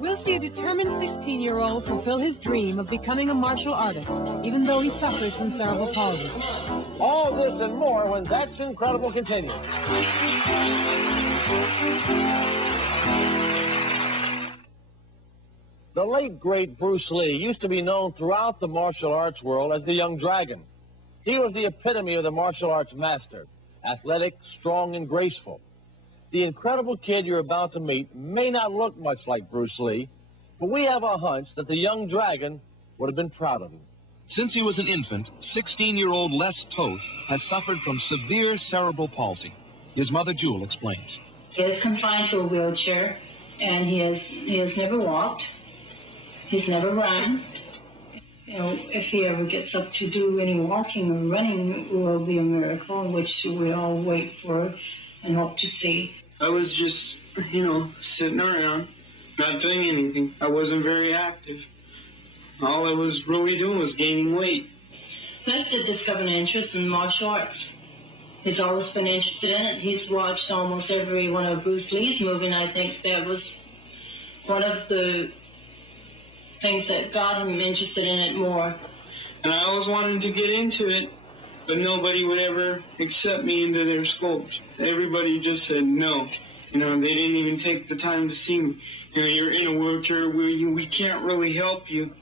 We'll see a determined 16-year-old fulfill his dream of becoming a martial artist, even though he suffers from cerebral palsy. All this and more when That's Incredible continues. The late, great Bruce Lee used to be known throughout the martial arts world as the Young Dragon. He was the epitome of the martial arts master, athletic, strong, and graceful. The incredible kid you're about to meet may not look much like Bruce Lee, but we have a hunch that the Young Dragon would have been proud of him. Since he was an infant, 16-year-old Les Toth has suffered from severe cerebral palsy. His mother, Jewel, explains. He is confined to a wheelchair, and he has never walked. He's never run. You know, if he ever gets up to do any walking or running, it will be a miracle, which we all wait for and hope to see. I was just, sitting around, not doing anything. I wasn't very active. All I was really doing was gaining weight. Les did discover an interest in martial arts. He's always been interested in it. He's watched almost every one of Bruce Lee's movies, and I think that was one of the things that got him interested in it more. And I always wanted to get into it, but nobody would ever accept me into their schools. Everybody just said no. They didn't even take the time to see me. You're in a wheelchair, we can't really help you.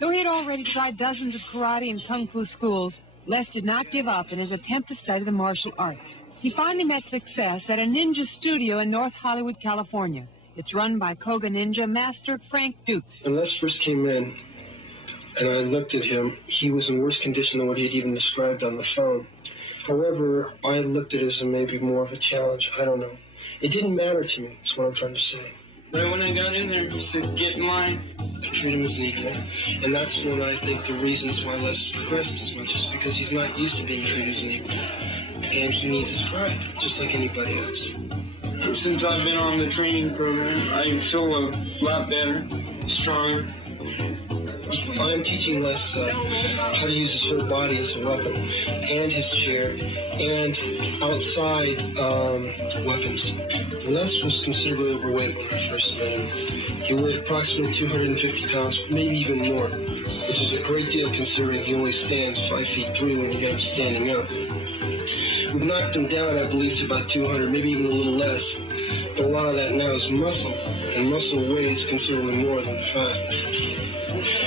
Though he had already tried dozens of karate and kung fu schools, Les did not give up in his attempt to study the martial arts. He finally met success at a ninja studio in North Hollywood, California. It's run by Koga Ninja Master Frank Dux. When Les first came in, and I looked at him, he was in worse condition than what he had even described on the phone. However, I looked at it as maybe more of a challenge. I don't know. It didn't matter to me, is what I'm trying to say. But when I got in there, he said, get in line. I treat him as an equal. And that's one, I think, the reasons why Les progressed as much is because he's not used to being treated as an equal. And he needs his pride, just like anybody else. Since I've been on the training program, I feel a lot better, stronger. I'm teaching Les how to use his whole body as a weapon, and his chair, and outside weapons. Les was considerably overweight when I first met him. He weighed approximately 250 pounds, maybe even more, which is a great deal considering he only stands 5'3" when you get him standing up. We've knocked him down, I believe, to about 200, maybe even a little less. But a lot of that now is muscle, and muscle weighs considerably more than fat.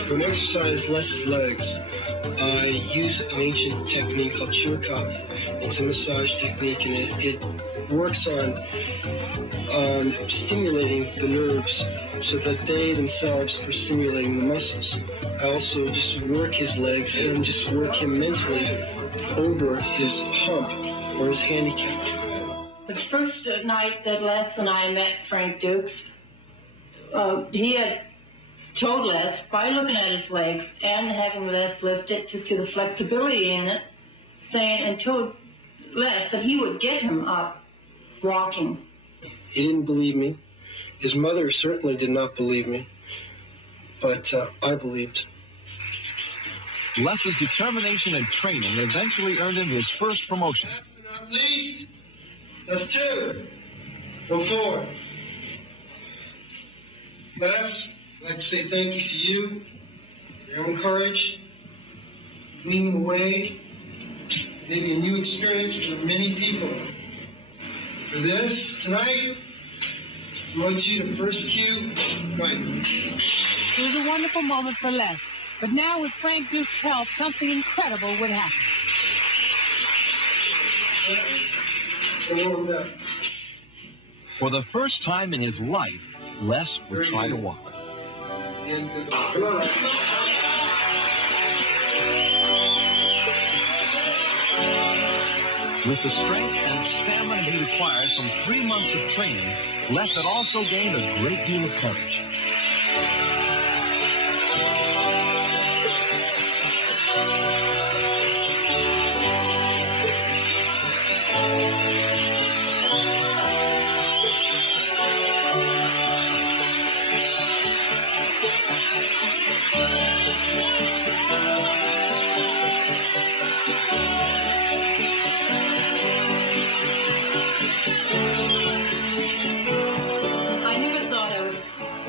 For an exercise, Les's legs, I use an ancient technique called Chirka. It's a massage technique, and it works on stimulating the nerves so that they themselves are stimulating the muscles. I also just work his legs and just work him mentally over his hump or his handicap. The first night that Les and I met Frank Dux, he had told Les, by looking at his legs and having Les lift it to see the flexibility in it, and told Les that he would get him up walking. He didn't believe me. His mother certainly did not believe me, but I believed. Les's determination and training eventually earned him his first promotion. Not least, that's 2. Go forward. Les, I'd like to say thank you to you, your own courage, leading the way, maybe a new experience for many people. For this, tonight, I want you to first cue, right. It was a wonderful moment for Les, but now with Frank Dux' help, something incredible would happen. For the first time in his life, Les would try to walk. With the strength and stamina he required from 3 months of training, Les had also gained a great deal of courage.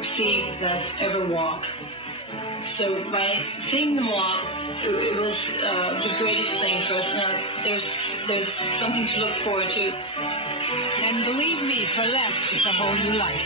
See Les ever walk. So by seeing them walk, it was the greatest thing for us. Now, there's something to look forward to. And believe me, for Les, it's a whole new life.